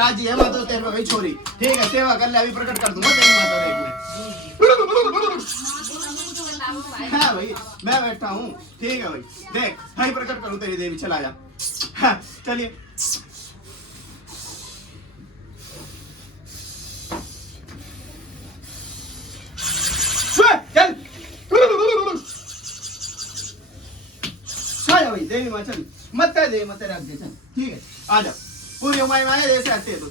राजी है माता तेरे पे भाई छोरी, ठीक है सेवा कर ले, अभी प्रकट कर दूंगा तेरी माता देख ले। हाँ भाई मैं बैठा हूँ, ठीक है भाई देख भाई प्रकट करूँ तेरी देवी, चला जा। हाँ, चलिए चल भाई देवी माँ चल, मत कर देवी मत रख दे, चल ठीक है आ जा, पूरी उमाई माया जैसे आते है तू,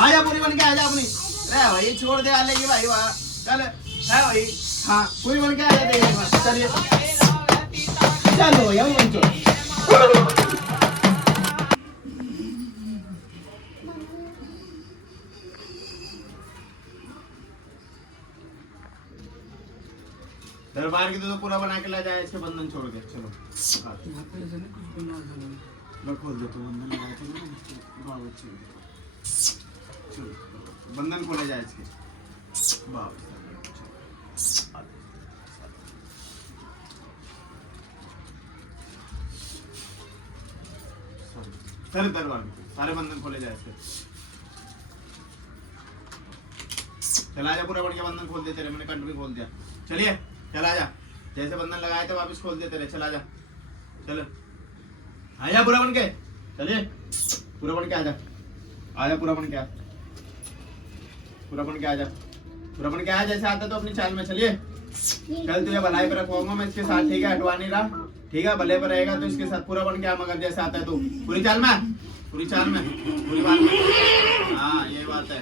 आजा पूरी बन के आजा अपनी, अरे भाई छोड़ दे आले की भाई वहाँ चल है भाई, हाँ पूरी बन के आजा देवी माँ, चलिए चलो भैया बन चो। दरबार की तो पूरा बना के ला जाए, इसके बंधन छोड़ के चलो खोल दे, तो बंधन लगा चलो बंधन खोले जाए इसके, सारे दरबार सारे बंधन खोले जाए इसके, चला जा पूरा बढ़िया बंधन खोल दे तेरे, मैंने कंठ भी खोल दिया, चलिए चला जा, जैसे बंधन लगाए थे वापस खोल देते रहे, चला जा चलो आजा पूरा बन के, चलिए पूरा बन के आजा, आजा पूरा बन के आ, पूरा बन के आजा, पूरा बन के आया जैसे आता तो अपनी चाल में, चलिए कल तुझे भलाई पर रखवाऊंगा मैं इसके साथ, ठीक है हटवा नहीं रहा, ठीक है भले पर रहेगा तो इसके साथ पूरा बन के आ, मगर जैसे आता है तो पूरी चाल में, पूरी चाल में, पूरी बात में, हाँ ये बात है,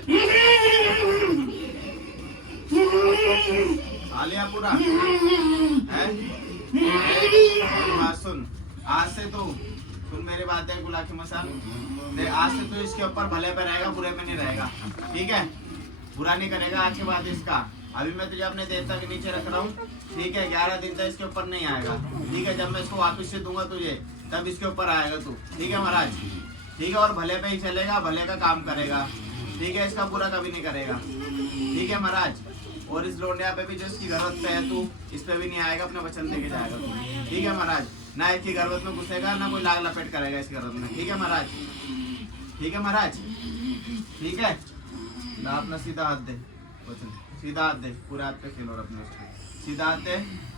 आ लिया पूरा है, बात सुन, आज से तो सुन मेरी बात है गुला की मसाल, आज से तो इसके ऊपर भले पे रहेगा, बुरे में नहीं रहेगा, ठीक है बुरा नहीं करेगा आज के बाद इसका, अभी मैं तुझे अपने देवता के नीचे रख रहा हूँ, ठीक है 11 दिन तक इसके ऊपर नहीं आएगा, ठीक है जब मैं इसको वापस से दूंगा तुझे तब इसके ऊपर आएगा तू, ठीक है महाराज, ठीक है और भले पे ही चलेगा, भले का काम करेगा, ठीक है इसका बुरा कभी नहीं करेगा, ठीक है महाराज, और इस लोंडिया पे भी जो इसकी जरूरत पे है तू इस पे भी नहीं आएगा, अपने वचन देके जाएगा तू, ठीक है महाराज, ना इसकी गर्भत में घुसेगा ना कोई लाग लपेट करेगा इसकी गर्भत में, ठीक है महाराज, ठीक है महाराज, ठीक है ना अपना सीधा हाथ दे, वचन सीधा हाथ दे, पूरे हाथ पे खेलो अपने, सीधा हाथ दे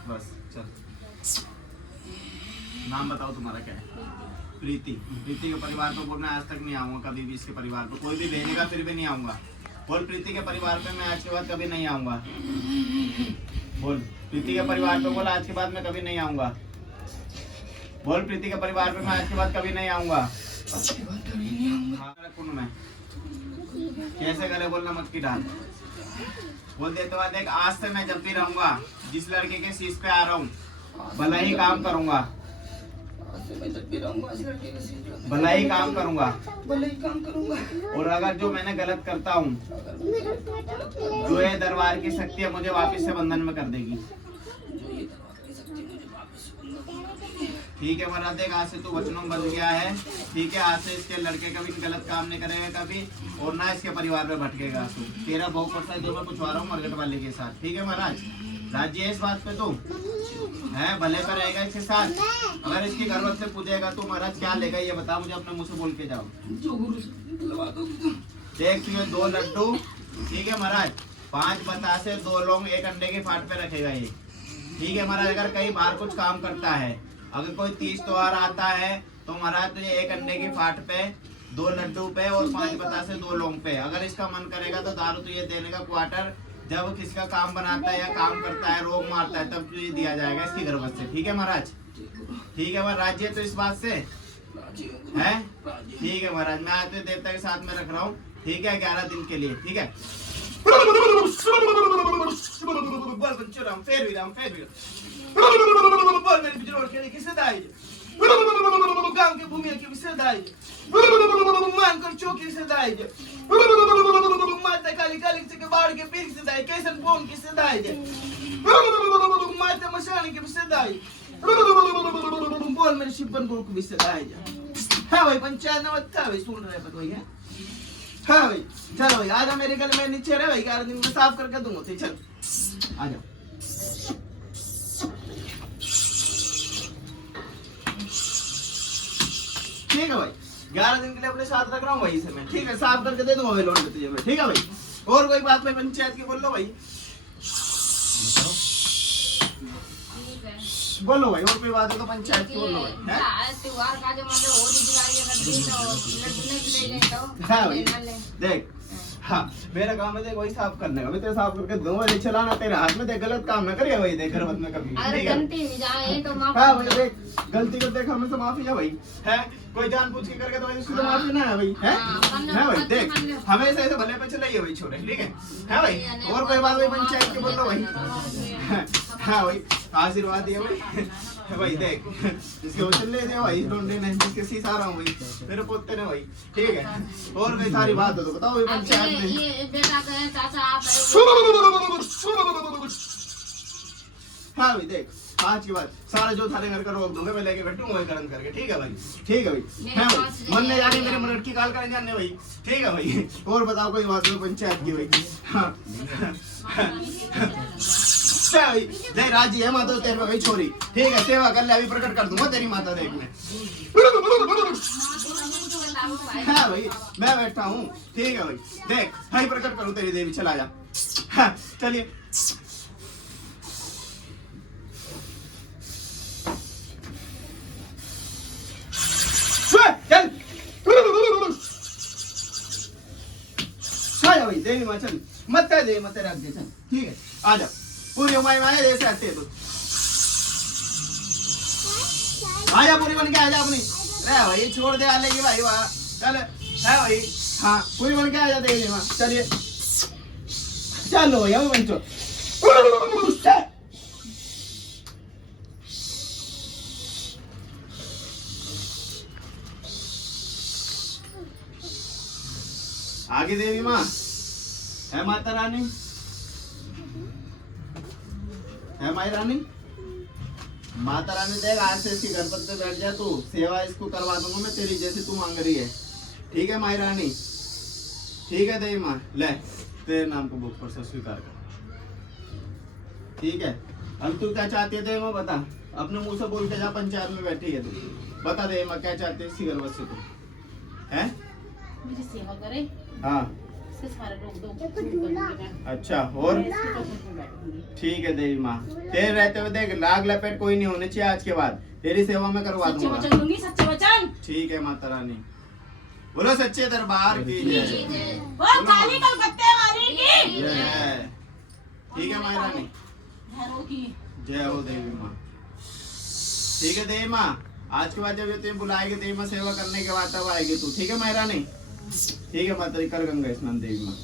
बस, चल नाम बताओ तुम्हारा क्या है? प्रीति, प्रीति के परिवार पे बोलना आज तक नहीं आऊंगा कभी भी, इसके परिवार पे कोई भी भेजेगा फिर भी नहीं आऊंगा, बोल प्रीति के परिवार पे मैं आज के बाद कभी नहीं आऊंगा, बोल प्रीति के परिवार पे, बोल आज के बाद मैं कभी नहीं आऊंगा, बोल प्रीति के परिवार पे मैं आज के बाद कभी नहीं आऊंगा, कुंड में कैसे करे बोलना मत की डाल, बोल देते बाद देख आज से मैं जब भी रहूंगा जिस लड़के के शीश पे आ रहा हूँ भला ही काम करूंगा, भला ही काम करूंगा, भला ही काम करूंगा, और अगर जो मैंने गलत करता हूँ जो ये दरबार की शक्ति है मुझे वापस से बंधन में कर देगी, ठीक है महाराज देख आज से तू वचनों बन गया है, ठीक है आज से इसके लड़के कभी गलत काम नहीं करेगा कभी, और ना इसके परिवार में भटकेगा, तू तेरा बहुत पड़ता है जो मैं पूछवा रहा हूँ मरगट वाले के साथ, ठीक है महाराज राज्य है इस बात पे तू है, भले पर रहेगा इसके साथ, अगर इसकी गर्भत से पूछेगा तो महाराज क्या लेगा ये बता मुझे, अपने मुंह से बोल के जाओ, देख तू ये 2 लड्डू, ठीक है महाराज 5 बतासे 2 लौंग 1 अंडे के फाट पे रखेगा ये, ठीक है महाराज अगर कहीं बाहर कुछ काम करता है, अगर कोई 30 त्योहार आता है तो महाराज तुझे 1 अंडे की फाट पे 2 लड्डू पे और 5 बतासे 2 लौंग पे, अगर इसका मन करेगा तो दारू तुझे देने का क्वार्टर, जब किसका काम बनाता है या काम करता है रोग मारता है तब तुझे दिया जाएगा इसकी गर्भत से, ठीक है महाराज, ठीक है महाराज तो इस बात से है, ठीक है महाराज मैं आज देवता के साथ में रख रहा हूँ, ठीक है 11 दिन के लिए, ठीक है गांव के भूमि के विषय मान कर चौकी से दाई माता काली काली के बाढ़ के पीर से दाई कैसन बोन की से दाई माता मशानी के विषय दाई बोल मेरे शिवन बोल को विषय दाई हाँ भाई 95 था भाई सुन रहे हैं भाई हाँ भाई चलो भाई आजा मेरे गले में नीचे रहे भाई 11 दिन में साफ करके दूंगा, चल आ जाओ ठीक है भाई। 11 दिन के लिए अपने साथ रख रहा हूँ भाई से मैं, ठीक है, साफ करके दे दूंगा भाई लोन तुझे मैं, ठीक है भाई। और कोई बात भाई पंचायत की बोल लो भाई, बोलो भाई, और कोई बात है तो पंचायत की बोल लो भाई, त्योहार का जो मतलब हो दिवाली कर दी तो लड्डू ले तो हाँ भाई देख, हाँ मेरा काम है देख वही साफ करने का, मैं तेरे साफ करके दूंगा, ये चलाना तेरे हाथ में, देख गलत काम ना करिए भाई, देख घर में कभी, अगर गलती हो जाए तो माफ हाँ भाई देख, गलती कर देख हमें तो माफी है भाई, है कोई जान पूछ के करके तो भाई उसकी तो माफी ना है भाई, है भाई देख, हमेशा ऐसे भले पे चलाइए भाई छोरे, ठीक है भाई। और कोई बात भाई पंचायत की बोल लो भाई, हाँ भाई आशीर्वाद दिया भाई, भाई देख इसके वचन ले दे भाई, लोंडे ने जिसके सीस आ रहा हूँ भाई, मेरे पोते ने भाई, ठीक है। और कोई सारी बात हो तो बताओ भाई पंचायत में। ये बेटा कहे चाचा आप हाँ भाई देख, आज की बात सारा जो थारे घर का रोक दूंगा, मैं लेके बैठूंगा वही कर्म करके, ठीक है भाई, ठीक है भाई, है भाई, मन में जाने मेरे मन की काल करने जाने भाई, ठीक है भाई। और बताओ कोई बात हो पंचायत की भाई, हाँ भाई जय राजी है माता तेरे भाई छोरी, ठीक है, सेवा कर ले, अभी प्रकट कर दूंगा तेरी माता देख में, हाँ भाई मैं बैठा हूँ, ठीक है भाई देख, हाई प्रकट करूँ तेरी देवी, चला जा, हाँ चलिए। चल भाई देवी माँ चल, मत कर देवी मत रख दे, चल ठीक है, आ जा पूरी उमाई माया जैसे आते है तू, आजा पूरी बन के आजा अपनी, अरे भाई छोड़ दे आले की भाई वहाँ, चल है भाई, हाँ पूरी बन के आजा देवी माँ, चलिए चलो भैया बंचो, आगे देवी माँ है, माता रानी है, माई रानी, माता रानी देख आज से इसके घर पर तो बैठ जा तू, सेवा इसको करवा दूंगा मैं तेरी जैसे तू मांग रही है, ठीक है माई रानी, ठीक है देवी माँ, ले तेरे नाम को बुक पर से स्वीकार कर, ठीक है। अब तू क्या चाहती है देवी माँ बता, अपने मुंह से बोल के जा, पंचायत में बैठी है तू, बता देवी माँ क्या चाहती है इसी घर से तू, है मेरी सेवा करे, हाँ सारे लोग अच्छा, और ठीक है देवी माँ, तेरे रहते हुए देख लाग लपेट कोई नहीं होने चाहिए आज के बाद, तेरी सेवा में करवा दूंगा, सच्चे वचन दूंगी, सच्चे वचन, ठीक है माता रानी, बोलो सच्चे दरबार की जय, वो काली कलकत्ते वाली की जय, ठीक है माई रानी, भैरव की जय हो देवी माँ, ठीक है देवी माँ, आज के बाद जब ये तुम्हें बुलाएगी देवी माँ सेवा करने के बाद तब आएगी तू, ठीक है माई रानी, ठीक है माता कर गंगा स्नान देवी माँ।